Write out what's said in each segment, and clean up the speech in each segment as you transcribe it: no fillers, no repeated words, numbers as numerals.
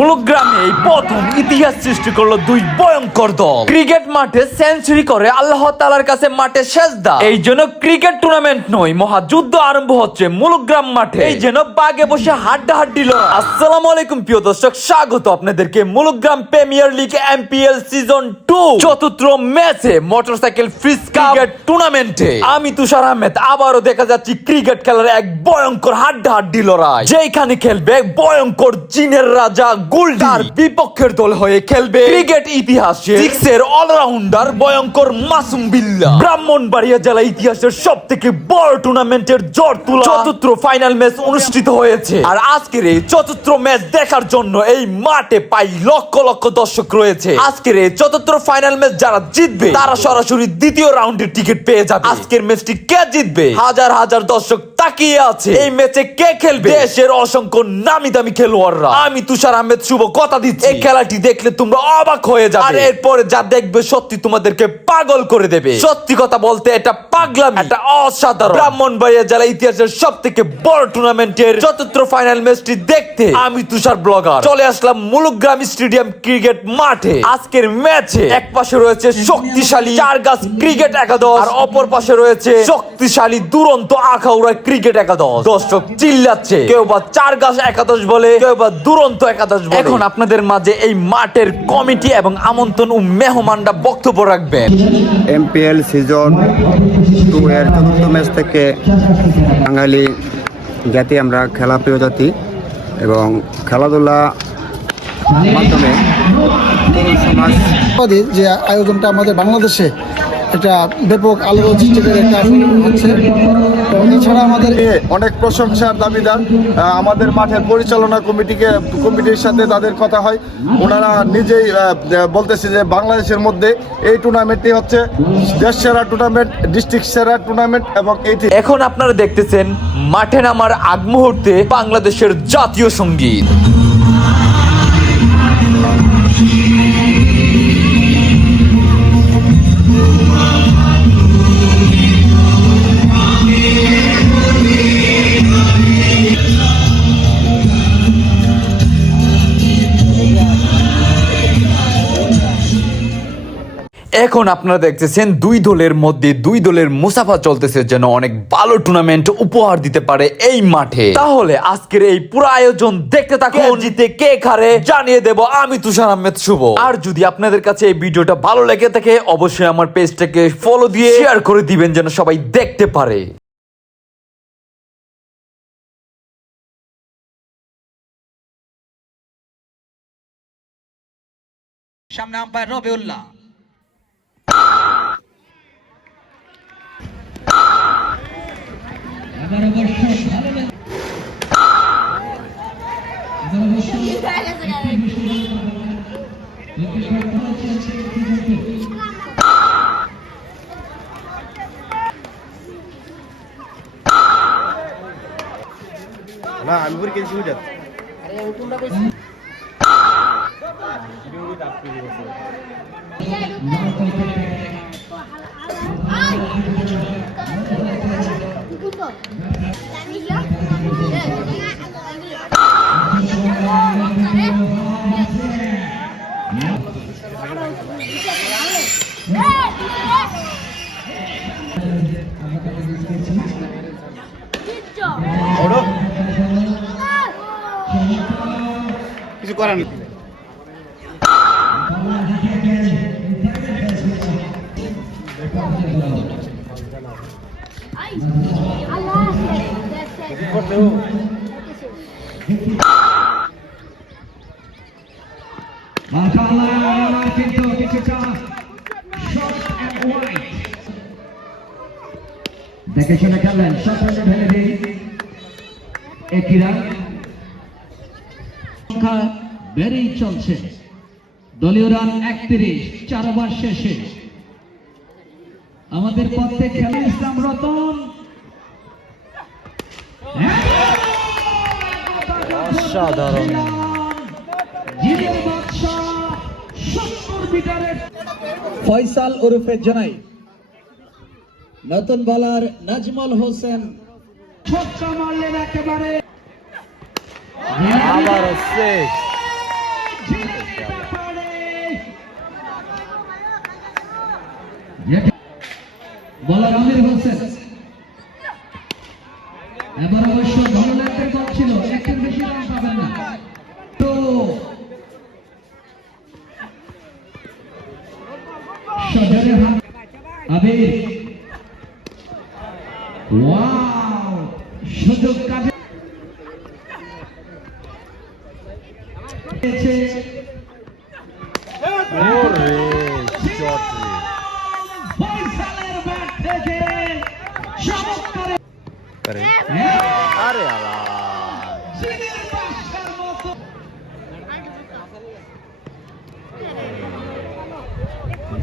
মুলুগ্রামে এই প্রথম ইতিহাস সৃষ্টি করলো দুই ভয়ঙ্কর দল। ক্রিকেট মাঠে সেঞ্চুরি করে আল্লাহ তাআলার কাছে মাঠে সেজদা। এই জন্য ক্রিকেট টুর্নামেন্ট নয়, মহাযুদ্ধ আরম্ভ হচ্ছে মুলুগ্রাম মাঠে। এই যেন বাগে বসে হাড্ডাহাড্ডি লড়াই। আসসালামু আলাইকুম প্রিয় দর্শক, স্বাগত আপনাদেরকে মুলুগ্রাম প্রিমিয়ার লিগ এমপিএল সিজন 2 চতুর্থ ম্যাচে মোটরসাইকেল ফ্রিজ ক্রিকেট টুর্নামেন্টে। আমি তুষার আহমেদ আবারও দেখা যাচ্ছি ক্রিকেট খেলার এক ভয়ঙ্কর হাড্ডাহাড্ডি লড়াই, যেখানে খেলবে ভয়ঙ্কর চীনের রাজা গুলডি। তার বিপক্ষের দল হয়ে খেলবে ক্রিকেট ইতিহাসে সিক্সের অলরাউন্ডার ভয়ঙ্কর মাসুম বিল্লাহ। ব্রাহ্মণবাড়িয়া জেলা ইতিহাসের সব থেকে বড় টুর্নামেন্টের জ্বর তোলা চতুর্থ ফাইনাল ম্যাচ অনুষ্ঠিত হয়েছে। আর আজকের এই চতুর্থ ম্যাচ দেখার জন্য এই মাঠে প্রায় লক্ষ লক্ষ দর্শক রয়েছে। আজকের এই চতুর্থ ফাইনাল ম্যাচ যারা জিতবে তারা সরাসরি দ্বিতীয় রাউন্ডের টিকিট পেয়ে যাবে। আজকের ম্যাচটি কে জিতবে হাজার হাজার দর্শক তাকিয়ে আছে। এই ম্যাচে কে খেলবে দেশের অসংখ্য নামি দামি খেলোয়াড়রা। আমি তুষার আহমেদ শুভ কথা দিচ্ছি, এই খেলাটি দেখলে তোমরা অবাক হয়ে যাবে। আর এরপরে যা দেখবে সত্যি তোমাদেরকে পাগল করে দেবে। সত্যি কথা বলতে এটা পাগলামি, এটা অসাধারণ। ব্রাহ্মণবাড়িয়া জেলা ইতিহাসের সব থেকে বড় টুর্নামেন্টের চতুর্থ ফাইনাল ম্যাচটি দেখতে আমি তুষার ব্লগার চলে আসলাম মুলুগ্রাম স্টেডিয়াম ক্রিকেট মাঠে। আজকের ম্যাচে এক পাশে রয়েছে শক্তিশালী চারগাছ ক্রিকেট একাদশ, আর অপর পাশে রয়েছে শক্তিশালী দুরন্ত আখাউড়া ক্রিকেট একাদশ। দর্শক চিল্লাচ্ছে, কেউ বা চারগাছ একাদশ বলে, কেউ বা দুরন্ত একাদশ বলে। এখন আপনাদের মাঝে এই মাঠের কমিটি এবং আমন্ত্রণ ও মেহমানরা বক্তব্য রাখবেন। এমপিএল সিজন 2 এর চতুর্থ ম্যাচ থেকে বাঙালি জাতি আমরা খেলা প্রিয় জাতি এবং খেলাধুলা মাধ্যমে সমাজ যে আয়োজনটা আমাদের বাংলাদেশে এটা ব্যাপক আলোড়ন সৃষ্টিকারী একটা হচ্ছে। এছাড়া আমাদের অনেক প্রশংসার দাবিদার আমাদের মাঠের পরিচালনা কমিটির সাথে তাদের কথা হয়। ওনারা নিজেই বলতেছে যে বাংলাদেশের মধ্যে এই টুর্নামেন্টটি হচ্ছে দেশ সেরা টুর্নামেন্ট, ডিস্ট্রিক্ট সেরা টুর্নামেন্ট এবং এটি। এখন আপনারা দেখতেছেন মাঠে নামার আগ মুহূর্তে বাংলাদেশের জাতীয় সঙ্গীত। এখন আপনারা দেখতেছেন দুই দলের মধ্যে দুই দলের মুসাফা চলতেছে, যেন অনেক ভালো টুর্নামেন্ট উপহার দিতে পারে এই মাঠে। তাহলে আজকের এই পুরো আয়োজন দেখতে থাকুন, জিতে কে হারে জানিয়ে দেব আমি তুষার আহমেদ শুভ। আর যদি আপনাদের কাছে এই ভিডিওটা ভালো লেগে থাকে অবশ্যই আমার পেজটাকে ফলো দিয়ে শেয়ার করে দিবেন যেন সবাই দেখতে পারে। সামনে আম্পায়ার রবিউল্লাহ। না আমি বলি কিছু বুঝাত কিছু করার নেই। দেখে শুনে খেললেন, শটটা ঢেলে দিই একই রান। সংখ্যা বেড়েই চলছে, দলীয় রান 31, 4 ওভার শেষে। আমাদের পথে খেলে ইসলাম রতন, অসাধারণ। ফয়সাল ওরফে জনাই, নতুন বলার নাজমুল হোসেন ছোট্ট মারলেন একেবারে। আবারও সিক্স। বলার আমির হোসেন। এবার অবশ্য ভালো লাগতে কম ছিল, একটু বেশি রান পাবেন না। তো সজরে হাত আবির, ওয়াও, সুযোগ কাজে পেয়েছে। ফয়সালের ব্যাট থেকে চমৎকার জিনের বাদশার মতো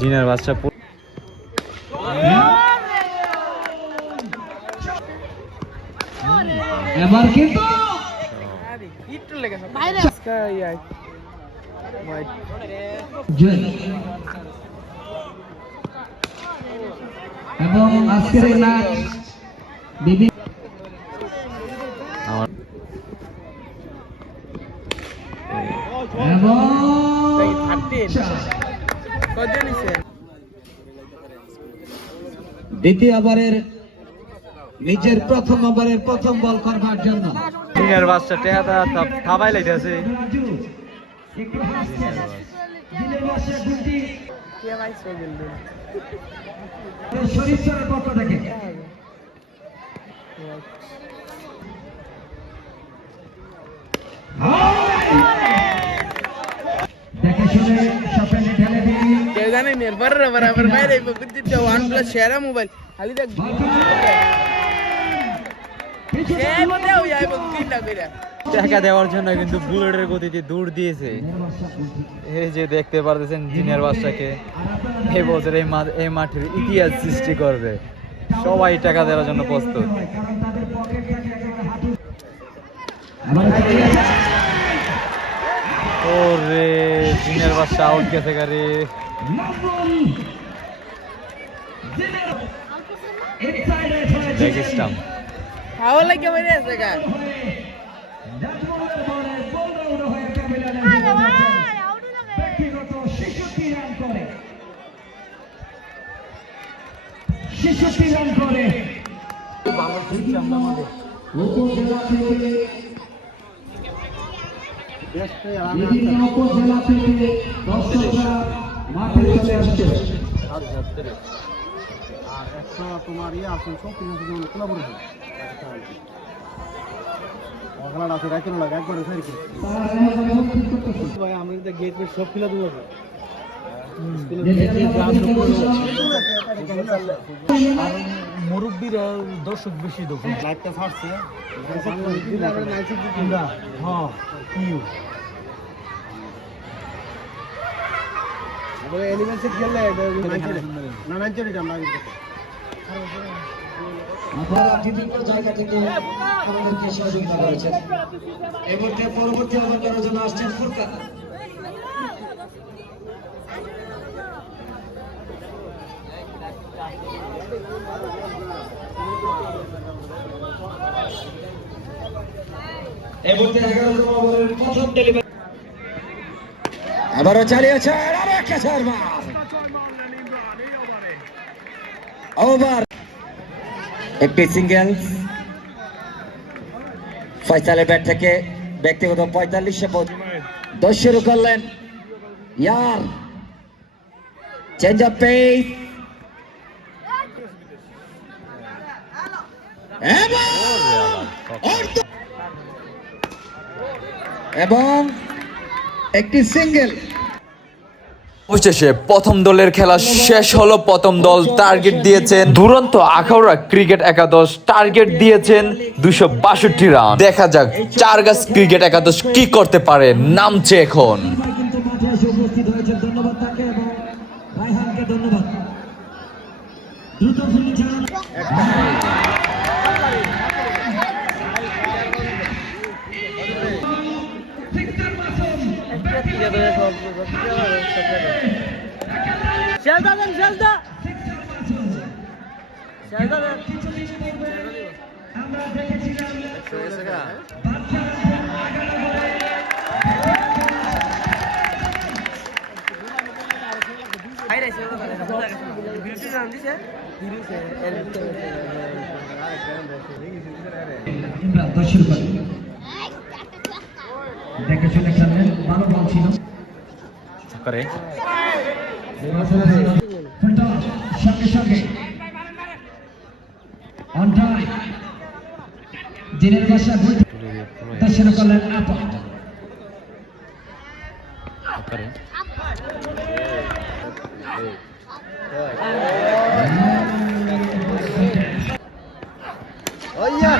জিনের বাচ্চা এবার কিন্তু জুয়েল। এবং আজকের এই ম্যাচ বিভিন্ন এবং দ্বিতীয় ওভারের নিজের প্রথম ওভারের প্রথম বল করবার জন্য জিনের বাচ্চা টেহাটা থাবাই লাইতেছে। রাজু একটু হাসছেন। দিলের বাসা গুটি শরীফ স্যারের পক্ষ থেকে দেখে শুনে সপেনে ঢেলে দিয়ে কেউ জানে না বরাবর বাইরে বুদ্ধিতে OnePlus সেরা মোবাইল খালি দেখ এই মতে ওই আইব তিনটা কইরা টাকা দেওয়ার জন্য কিন্তু বুলেটের গতিতে দৌড় দিয়েছে। এই যে দেখতে পারতেছেন জিনের বাচ্চাকে এই বছর এই মাঠের ইতিহাস সৃষ্টি করবে। সবাই টাকা দেওয়ার জন্য প্রস্তুত। ওরে জিনের বাচ্চা আউট গেছে গাড়ি। দেখছিলাম হাওয়া লাগে বাইরে আছে গা ব্যক্তিগত 66 রান করে 66 রান করে উপজেলা থেকে বিভিন্ন উপজেলা থেকে দর্শকরা মাঠে চলে আসছে। তোমার ইয়ে আছে সব কিছু খোলা পড়ে খেলাটা আছে রাখতে না লাগে একবারে সাইড ভাই আমি তো গেট পে সব খেলা দেবো মুরব্বীরা দর্শক বেশি দেখুন লাইটটা ফাটছে হ্যাঁ এলিমেন্টস খেললে না 90 আমরা আপনারা বিভিন্ন জায়গা থেকে আমাদেরকে সহযোগিতা করেছেন। এই মুহূর্তে পরবর্তী ওভার করার জন্য আসছেন ফুরকান। এই মুহূর্তে 11তম ওভারের প্রথম ডেলিভারি আবারও চালিয়েছে আর একটা চার মার ওভার একটি সিঙ্গেল ফয়সালের ব্যাট থেকে ব্যক্তিগত 45 10 শুরু করলেন ইয়ার চেঞ্জ অফ পেস এবং একটি সিঙ্গেল। অবশেষে প্রথম দলের খেলা শেষ হলো। প্রথম দল টার্গেট দিয়েছেন দুরন্ত আখাউড়া ক্রিকেট একাদশ টার্গেট দিয়েছেন 262 রান। দেখা যাক চারগাছ ক্রিকেট একাদশ কি করতে পারে। নামছে এখন। কিন্তু মাঠে এসে উপস্থিত হয়েছেন, ধন্যবাদ তাকে এবং রায়হানকে ধন্যবাদ। দ্রুত ফিনিশার শেলদা দেন শেলদা দেন আমরা দেখেছিলাম বাইরে শেলদা বিরতি জান দিছে ইমরান 10 শুরু করেন দেখে শুনে খেললেন ভালো বল ছিল করে সঙ্গে সঙ্গে অন টাইম দিনের বাসা শুরু করলেন আপা করে ya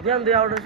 Diam dia udah.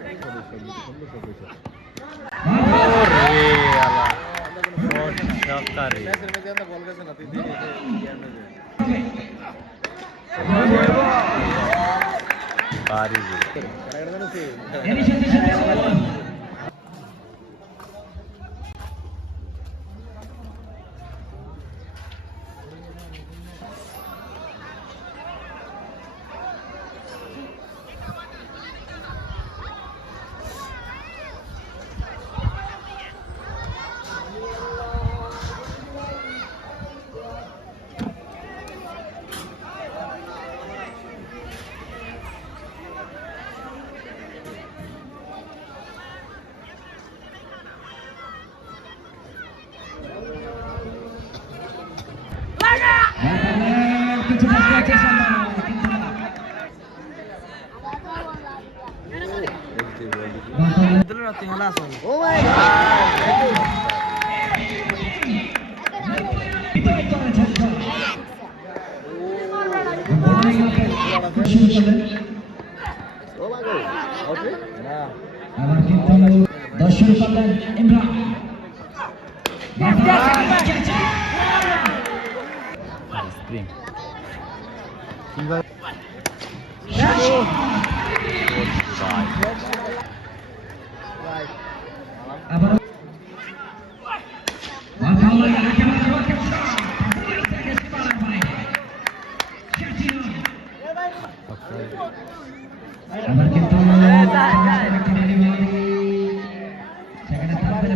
আবার কিন্তু 10 শুরু করলেন ইমরান স্প্রিং আবার আবার কিন্তু সেখানে থাকবেন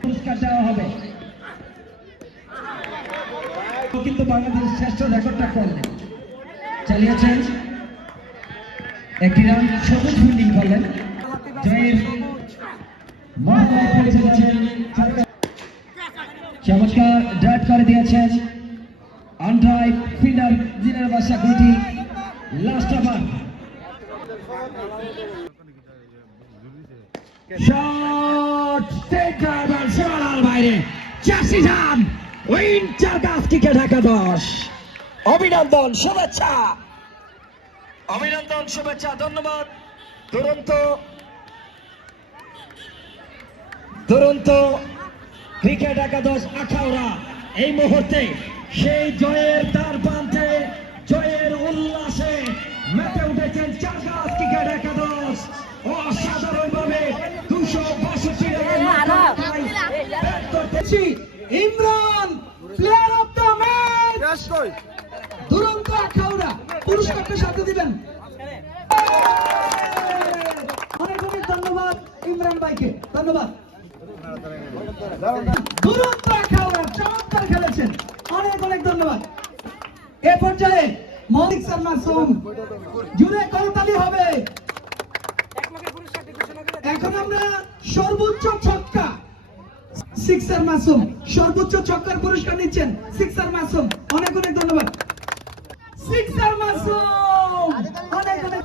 পুরস্কার দেওয়া হবে কিন্তু বাংলাদেশ শ্রেষ্ঠ রেকর্ডটা করলেন চালিয়েছেন একটি রান সবুজ ফিল্ডিং করলেন জয়ের মহড়ায় পৌঁছে যাচ্ছেন চমৎকার ড্রাইভ করে দিয়েছেন অন ড্রাইভ ফিল্ডার জিনের বাসা গুটি last over shot state driver সীমানার বাইরে চাষি যান উইন্টার গাছ কিকে ঢাকা 10 অভিনন্দন শুভেচ্ছা ধন্যবাদ দুরন্ত ক্রিকেট একাদশ আখাউড়া এই মুহূর্তে সেই জয়ের দ্বার প্রান্তে জয়ের উল্লাসে মেতে উঠেছেন চার গাছ ক্রিকেট একাদশ অসাধারণভাবে 262 Imran player of the match দুরন্ত আখাউড়া পুরস্কারটা সাথে দিবেন অনেক অনেক ধন্যবাদ ইমরান ভাইকে ধন্যবাদ দুরন্ত আখাউড়া চমৎকার খেলেছেন অনেক অনেক ধন্যবাদ এ পর্যায়ে মৌলিক শর্মা সোম জুড়ে করতালি হবে এখন আমরা সর্বোচ্চ ছক্কা সিক্সার মাসুম, সর্বোচ্চ ছক্কার পুরস্কার নিচ্ছেন সিক্সার মাসুম। অনেক অনেক ধন্যবাদ সিক্সার মাসুম, অনেক অনেক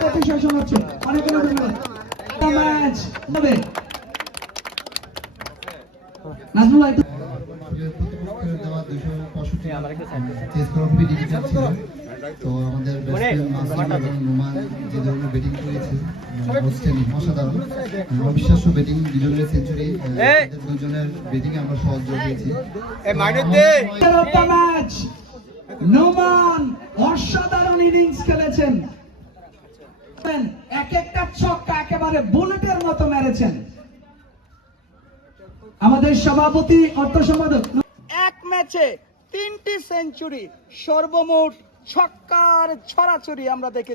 প্রতিশাসন হচ্ছে, অনেক অনেক ধন্যবাদ। ম্যাচ হবে নাজমুল ভাই। তো আমাদের ব্যাটসম্যান মাসুম এবং নোমান যে ধরনের ব্যাটিং করেছে আউটস্ট্যান্ডিং, অসাধারণ, অবিশ্বাস্য ব্যাটিং, দুজনের সেঞ্চুরি, দুজনের ব্যাটিং আমরা সহযোগ পেয়েছি। ম্যাচ নোমান অসাধারণ ইনিংস খেলেছেন, এক একটা ছক্কা একেবারে বুলেটের মতো মেরেছেন। আমাদের সভাপতি অর্থ সম্পাদক এক ম্যাচে 3টি সেঞ্চুরি, সর্বমোট ছক্কার ছড়াছড়ি আমরা দেখেছি।